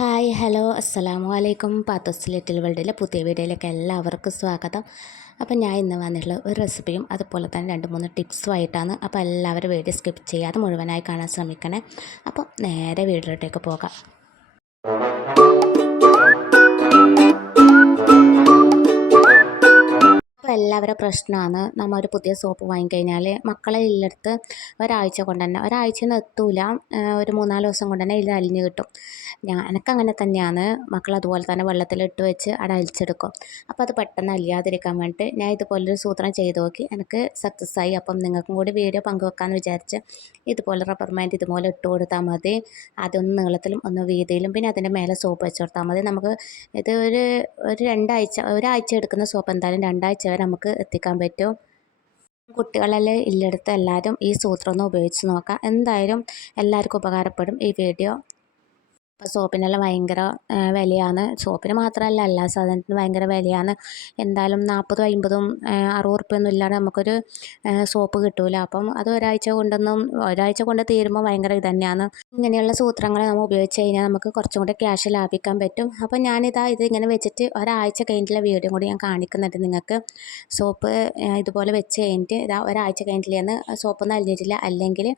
Hi hello അസ്സലാമു അലൈക്കും. Pathos little വേൾഡിലെ പുതിയ വീഡിയോയിലേക്ക് എല്ലാവർക്കും സ്വാഗതം. അപ്പോൾ ഞാൻ ഇന്ന് വന്നിട്ടുള്ള ഒരു റെസിപ്പിയും അതുപോലെ തന്നെ 2-3 ടിപ്സും ആയിട്ടാണ്. അപ്പോൾ എല്ലാവരും വീഡിയോ സ്കിപ്പ് ചെയ്യാതെ മുഴുവനായി കാണാൻ ശ്രമിക്കണേ. അപ്പോൾ നേരെ വീഡിയോയിലേക്ക് പോകാം. അപ്പോൾ എല്ലാവരുടെ പ്രശ്നമാണ് നമ്മൾ ഒരു പുതിയ സോപ്പ് വാങ്ങിക്കഴിഞ്ഞാൽ മക്കളെ ഇല്ലെടുത്ത് ഒരാഴ്ച കൊണ്ട് തന്നെ ഒരാഴ്ചയൊന്നും എത്തൂല, ഒരു 3-4 ദിവസം കൊണ്ട് തന്നെ ഇത് അലിഞ്ഞ് കിട്ടും. എനിക്കങ്ങനെ തന്നെയാണ്. മക്കൾ അതുപോലെ തന്നെ വെള്ളത്തിലിട്ട് വെച്ച് അവിടെ അലിച്ചെടുക്കും. അപ്പോൾ അത് പെട്ടെന്ന് അലിയാതിരിക്കാൻ വേണ്ടിയിട്ട് ഞാൻ ഇതുപോലൊരു സൂത്രം ചെയ്ത് നോക്കി, എനിക്ക് സക്സസ് ആയി. അപ്പം നിങ്ങൾക്കും കൂടി വീഡിയോ പങ്കുവെക്കാമെന്ന് വിചാരിച്ച് ഇതുപോലെ റബ്ബർ ബാൻഡ് ഇതുപോലെ ഇട്ട് കൊടുത്താൽ മതി. അതൊന്ന് നീളത്തിലും ഒന്ന് വീതിയിലും, പിന്നെ അതിൻ്റെ മേലെ സോപ്പ് വെച്ച് കൊടുത്താൽ മതി. നമുക്ക് ഇത് ഒരു ഒരാഴ്ച എടുക്കുന്ന സോപ്പ് എന്തായാലും 2 ആഴ്ച വരെ നമുക്ക് എത്തിക്കാൻ പറ്റും. കുട്ടികളെല്ലാം ഇല്ലെടുത്ത് എല്ലാവരും ഈ സൂത്രം ഒന്ന് ഉപയോഗിച്ച് നോക്കാം. എന്തായാലും എല്ലാവർക്കും ഉപകാരപ്പെടും ഈ വീഡിയോ. ഇപ്പോൾ സോപ്പിനെല്ലാം ഭയങ്കര വിലയാണ്. സോപ്പിന് മാത്രമല്ല എല്ലാ സാധനത്തിനും ഭയങ്കര വിലയാണ്. എന്തായാലും 40, 50, 60 ഉറുപ്പ്യൊന്നും ഇല്ലാതെ നമുക്കൊരു സോപ്പ് കിട്ടൂല. അപ്പം അത് ഒരാഴ്ച കൊണ്ട് തീരുമ്പോൾ ഭയങ്കര ഇത് തന്നെയാണ്. ഇങ്ങനെയുള്ള സൂത്രങ്ങൾ നമ്മൾ ഉപയോഗിച്ച് കഴിഞ്ഞാൽ നമുക്ക് കുറച്ചും കൂടി ക്യാഷ് ലാഭിക്കാൻ പറ്റും. അപ്പോൾ ഇത് ഇങ്ങനെ വെച്ചിട്ട് ഒരാഴ്ച കഴിഞ്ഞിട്ടുള്ള വീഡിയോ കൂടി ഞാൻ കാണിക്കുന്നുണ്ട് നിങ്ങൾക്ക്. സോപ്പ് ഇതുപോലെ വെച്ച് കഴിഞ്ഞിട്ട് ഒരാഴ്ച കഴിഞ്ഞിട്ടില്ലെന്ന് സോപ്പൊന്നും അലിഞ്ഞിട്ടില്ല, അല്ലെങ്കിൽ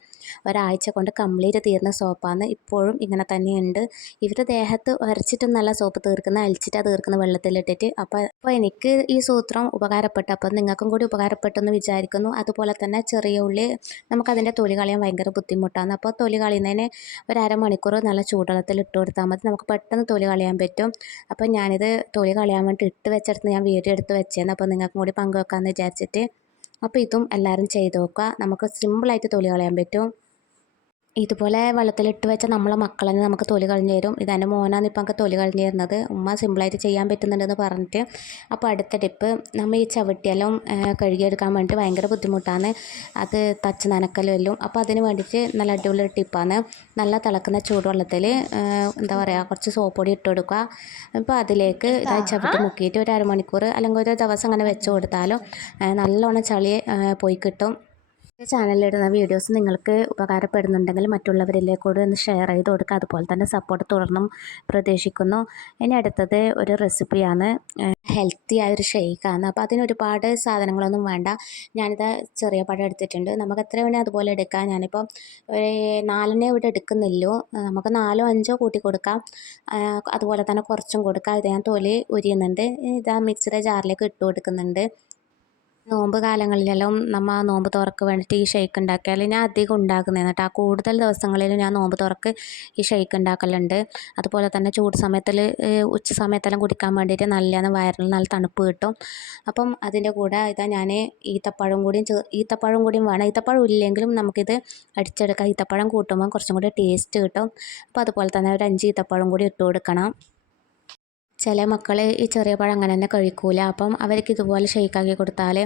ഒരാഴ്ച കൊണ്ട് കംപ്ലീറ്റ് തീർന്ന സോപ്പാണ്. ഇപ്പോഴും ഇങ്ങനെ തന്നെയുണ്ട്. ഇവരുടെ ദേഹത്ത് ഉരച്ചിട്ടൊന്നല്ല സോപ്പ് അലിച്ചിട്ടാണ് തീർക്കുന്ന വെള്ളത്തിലിട്ടിട്ട്. അപ്പോൾ എനിക്ക് ഈ സൂത്രം ഉപകാരപ്പെട്ടു. അപ്പോൾ നിങ്ങൾക്കും കൂടി ഉപകാരപ്പെട്ടെന്ന് വിചാരിക്കുന്നു. അതുപോലെ തന്നെ ചെറിയ ഉള്ളി നമുക്കതിൻ്റെ തൊലി കളയാൻ ഭയങ്കര ബുദ്ധിമുട്ടാണ്. അപ്പോൾ തൊലി കളയുന്നതിന് ഒരു അരമണിക്കൂർ നല്ല ചൂടുവെള്ളത്തിൽ ഇട്ട് കൊടുത്താൽ മതി. നമുക്ക് പെട്ടെന്ന് തൊലി കളയാൻ പറ്റും. അപ്പോൾ ഞാനിത് തൊലി കളയാൻ വേണ്ടി ഇട്ട് വെച്ചെടുത്ത് ഞാൻ വീഡിയോ എടുത്ത് വെച്ചേന്ന്. അപ്പോൾ നിങ്ങൾക്കും കൂടി പങ്കുവെക്കാമെന്ന് വിചാരിച്ചിട്ട്. അപ്പോൾ ഇതും എല്ലാവരും ചെയ്ത് നോക്കുക. നമുക്ക് സിമ്പിളായിട്ട് തൊലി കളയാൻ പറ്റും. ഇതുപോലെ വെള്ളത്തിലിട്ട് വെച്ചാൽ നമ്മളെ മക്കൾ തന്നെ നമുക്ക് തൊലി കളഞ്ഞ് തരും. ഇതെൻ്റെ മോനാണ് ഇപ്പം നമുക്ക് തൊലി കളഞ്ഞ് തരുന്നത്. ഉമ്മ സിമ്പിളായിട്ട് ചെയ്യാൻ പറ്റുന്നുണ്ടെന്ന് പറഞ്ഞിട്ട്. അപ്പോൾ അടുത്ത ടിപ്പ്, നമ്മൾ ഈ ചവിട്ടിയെല്ലാം കഴുകിയെടുക്കാൻ വേണ്ടി ഭയങ്കര ബുദ്ധിമുട്ടാണ്. അത് തച്ച് നനക്കലും. അപ്പോൾ അതിന് വേണ്ടിയിട്ട് നല്ല അടിപൊളി ടിപ്പാണ്. നല്ല തിളക്കുന്ന ചൂടുവെള്ളത്തിൽ എന്താ പറയുക, കുറച്ച് സോപ്പ് പൊടി ഇട്ട് കൊടുക്കുക. അപ്പോൾ അതിലേക്ക് ചവിട്ടി മുക്കിയിട്ട് ഒരു അരമണിക്കൂർ അല്ലെങ്കിൽ ഒരു ദിവസം അങ്ങനെ വെച്ച് കൊടുത്താലും നല്ലോണം ചളി പോയി കിട്ടും. ചാനലിലിടുന്ന വീഡിയോസ് നിങ്ങൾക്ക് ഉപകാരപ്പെടുന്നുണ്ടെങ്കിൽ മറ്റുള്ളവരിലേക്ക് കൂടി ഒന്ന് ഷെയർ ചെയ്ത് കൊടുക്കുക. അതുപോലെ തന്നെ സപ്പോർട്ട് തുടർന്നും പ്രതീക്ഷിക്കുന്നു. ഇനി അടുത്തത് ഒരു റെസിപ്പിയാണ്, ഹെൽത്തി ആയൊരു ഷെയ്ക്കാണ്. അപ്പോൾ അതിന് ഒരുപാട് സാധനങ്ങളൊന്നും വേണ്ട. ഞാനിത് ചെറിയ പഴം എടുത്തിട്ടുണ്ട്. നമുക്ക് എത്ര വേണേൽ അതുപോലെ എടുക്കാം. ഞാനിപ്പോൾ ഒരു 4 ഇവിടെ എടുക്കുന്നില്ലോ. നമുക്ക് 4 5 കൂട്ടി കൊടുക്കാം. അതുപോലെ തന്നെ കുറച്ചും കൊടുക്കാം. ഇത് ഞാൻ തൊലി ഉരിയുന്നുണ്ട്. ഇതാ മിക്സിയുടെ ജാറിലേക്ക് ഇട്ട് കൊടുക്കുന്നുണ്ട്. നോമ്പ് കാലങ്ങളിലെല്ലാം നമ്മൾ നോമ്പ് തുറക്ക് വേണ്ടിയിട്ട് ഈ ഷെയ്ക്ക് ഉണ്ടാക്കിയാൽ ഞാൻ അധികം ഉണ്ടാക്കുന്നതാണ് കേട്ടോ. കൂടുതൽ ദിവസങ്ങളിലും ഞാൻ നോമ്പ് തുറക്ക് ഈ ഷെയ്ക്ക് ഉണ്ടാക്കലുണ്ട്. അതുപോലെ തന്നെ ചൂട് സമയത്തിൽ ഉച്ച സമയത്തെല്ലാം കുടിക്കാൻ വേണ്ടിയിട്ട് നല്ലതാണ്, വയറിൽ നല്ല തണുപ്പ് കിട്ടും. അപ്പം അതിൻ്റെ കൂടെ ഞാൻ ഈത്തപ്പഴം കൂടിയും വേണം. ഈത്തപ്പഴം ഇല്ലെങ്കിലും നമുക്കിത് അടിച്ചെടുക്കാം. ഈത്തപ്പഴം കൂട്ടുമ്പോൾ കുറച്ചും കൂടി ടേസ്റ്റ് കിട്ടും. അപ്പോൾ അതുപോലെ തന്നെ ഒരു 5 ഈത്തപ്പഴം കൂടി ഇട്ട് കൊടുക്കണം. ചില മക്കൾ ഈ ചെറിയ പഴം അങ്ങനെ തന്നെ കഴിക്കൂല. അപ്പം അവർക്ക് ഇതുപോലെ ഷെയ്ക്കാക്കി കൊടുത്താൽ,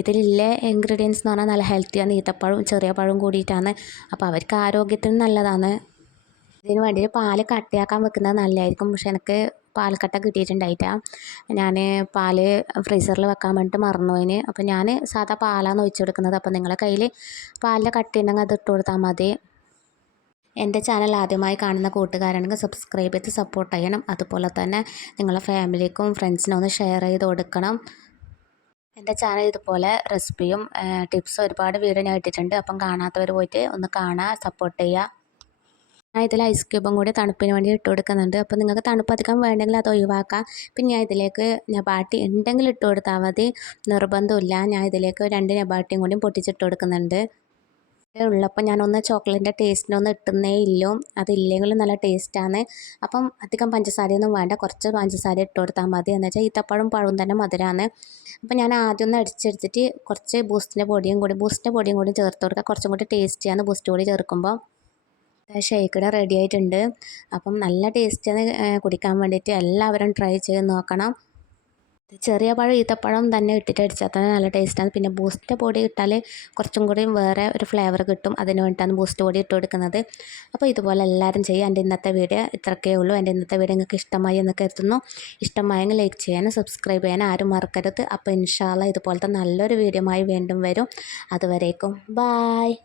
ഇതിലുള്ള ഇൻഗ്രീഡിയൻസ് എന്ന് പറഞ്ഞാൽ നല്ല ഹെൽത്തിയാണ്. ഈത്തപ്പഴവും ചെറിയ പഴവും കൂടിയിട്ടാണ്. അപ്പോൾ അവർക്ക് ആരോഗ്യത്തിന് നല്ലതാണ്. ഇതിന് വേണ്ടിയിട്ട് പാല് കട്ടയാക്കാൻ വെക്കുന്നത് നല്ലതായിരിക്കും. പക്ഷെ എനിക്ക് പാൽക്കട്ട കിട്ടിയിട്ടുണ്ടായിട്ടാ. ഞാൻ പാല് ഫ്രീസറിൽ വെക്കാൻ വേണ്ടിയിട്ട് മറന്നുപോയിന്. അപ്പോൾ ഞാൻ സാധാ പാലാണ് ഒഴിച്ചു കൊടുക്കുന്നത്. അപ്പോൾ നിങ്ങളുടെ കയ്യിൽ പാലിൻ്റെ കട്ടിയുണ്ടെങ്കിൽ അത് ഇട്ട് കൊടുത്താൽ മതി. എൻ്റെ ചാനൽ ആദ്യമായി കാണുന്ന കൂട്ടുകാരാണെങ്കിൽ സബ്സ്ക്രൈബ് ചെയ്ത് സപ്പോർട്ട് ചെയ്യണം. അതുപോലെ തന്നെ നിങ്ങളുടെ ഫാമിലിക്കും ഫ്രണ്ട്സിനും ഒന്ന് ഷെയർ ചെയ്ത് കൊടുക്കണം. എൻ്റെ ചാനൽ ഇതുപോലെ റെസിപ്പിയും ടിപ്സും ഒരുപാട് വീഡിയോ ഞാൻ ഇട്ടിട്ടുണ്ട്. അപ്പം കാണാത്തവർ പോയിട്ട് ഒന്ന് കാണുക, സപ്പോർട്ട് ചെയ്യുക. ഞാൻ ഇതിൽ ഐസ് ക്യൂബും കൂടി തണുപ്പിന് വേണ്ടി ഇട്ട് കൊടുക്കുന്നുണ്ട്. അപ്പോൾ നിങ്ങൾക്ക് തണുപ്പ് അധികം വേണ്ടെങ്കിൽ അത് ഒഴിവാക്കാം. പിന്നെ ഞാൻ ഇതിലേക്ക് നബാട്ടി ഉണ്ടെങ്കിൽ ഇട്ട് കൊടുത്താൽ മതി, നിർബന്ധമില്ല. ഞാൻ ഇതിലേക്ക് 2 നബാട്ടിയും കൂടി പൊട്ടിച്ചിട്ട് കൊടുക്കുന്നുണ്ട്. ഉള്ളപ്പോൾ ഞാനൊന്ന് ചോക്ലേറ്റിൻ്റെ ടേസ്റ്റിനൊന്നും ഇട്ടുന്നേ ഇല്ലോ. അതില്ലെങ്കിലും നല്ല ടേസ്റ്റാണ്. അപ്പം അധികം പഞ്ചസാരയൊന്നും വേണ്ട, കുറച്ച് പഞ്ചസാര ഇട്ട് കൊടുത്താൽ മതി. എന്ന് വെച്ചാൽ ഈത്തപ്പഴവും പഴവും തന്നെ മധുരമാണ്. അപ്പം ഞാൻ ആദ്യം ഒന്ന് അടിച്ചെടുത്തിട്ട് കുറച്ച് ബൂസ്റ്റിൻ്റെ പൊടിയും കൂടി ചേർത്ത് കൊടുക്കുക. കുറച്ചും കൂടി ടേസ്റ്റിയാണ് ബൂസ്റ്റ് പൊടി ചേർക്കുമ്പോൾ. ഷേക്ക് റെഡി ആയിട്ടുണ്ട്. അപ്പം നല്ല ടേസ്റ്റിയാണ് കുടിക്കാൻ വേണ്ടിയിട്ട്. എല്ലാവരും ട്രൈ ചെയ്ത് നോക്കണം. ചെറിയ പഴം ഈത്തപ്പഴം തന്നെ ഇട്ടിട്ട് അടിച്ചാൽ തന്നെ നല്ല ടേസ്റ്റാണ്. പിന്നെ ബൂസ്റ്റ് പൊടി ഇട്ടാൽ കുറച്ചും കൂടി വേറെ ഒരു ഫ്ലേവർ കിട്ടും. അതിന് വേണ്ടിയിട്ടാണ് ബൂസ്റ്റ് പൊടി ഇട്ട് കൊടുക്കുന്നത്. അപ്പോൾ ഇതുപോലെ എല്ലാവരും ചെയ്യുക. എൻ്റെ ഇന്നത്തെ വീഡിയോ ഇത്രയൊക്കെ ഉള്ളൂ. എൻ്റെ ഇന്നത്തെ വീഡിയോ നിങ്ങൾക്ക് ഇഷ്ടമായി എന്ന് കരുതുന്നു. ഇഷ്ടമായെങ്കിൽ ലൈക്ക് ചെയ്യാനും സബ്സ്ക്രൈബ് ചെയ്യാനും ആരും മറക്കരുത്. അപ്പോൾ ഇൻഷാ അല്ലാഹ് ഇതുപോലത്തെ നല്ലൊരു വീഡിയോ ആയി വീണ്ടും വരും. അതുവരേക്കും ബായ്.